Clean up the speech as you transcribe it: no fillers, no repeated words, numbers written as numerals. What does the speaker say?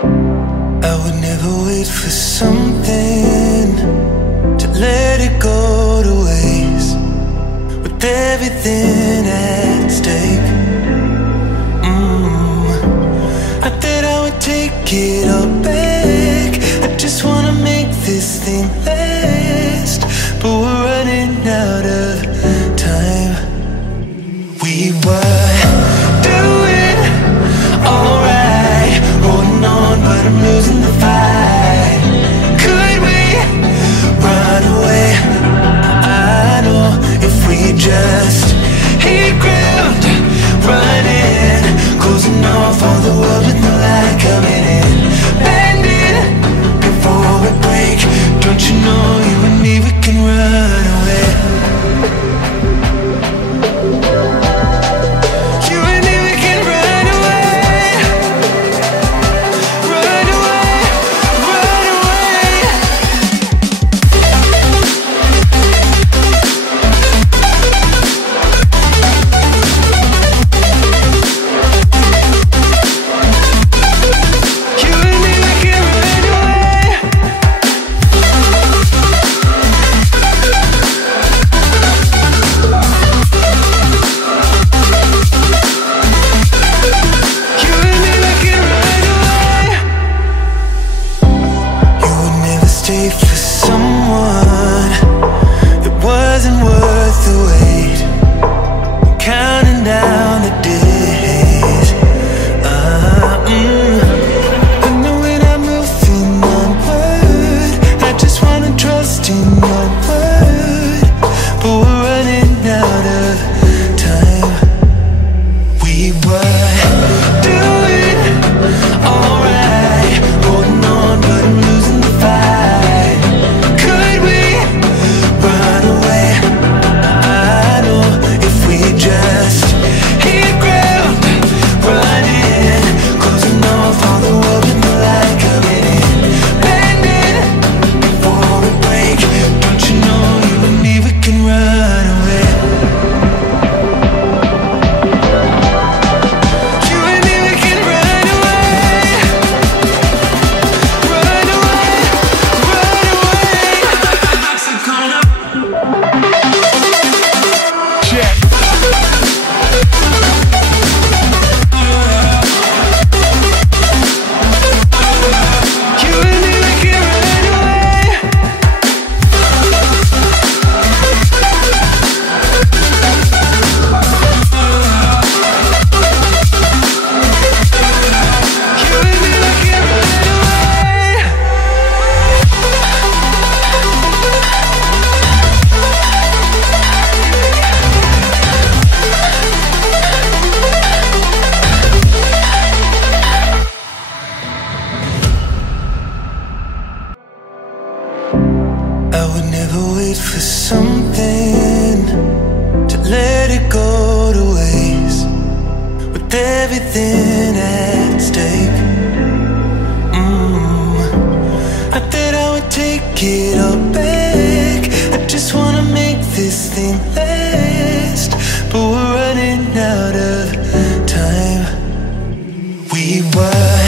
I would never wait for something to let it go to waste, with everything at stake. I thought I would take it all back. I just wanna make this thing last, but we're running out of time. We were doing alright, holding on, but I'm losing the fight. Could we run away? I know if we just hit ground, running, closing off all the world with no light coming in, bending before we break. Don't you know you and me, we can run away. Everything at stake. I thought I would take it all back. I just wanna make this thing last, but we're running out of time. We were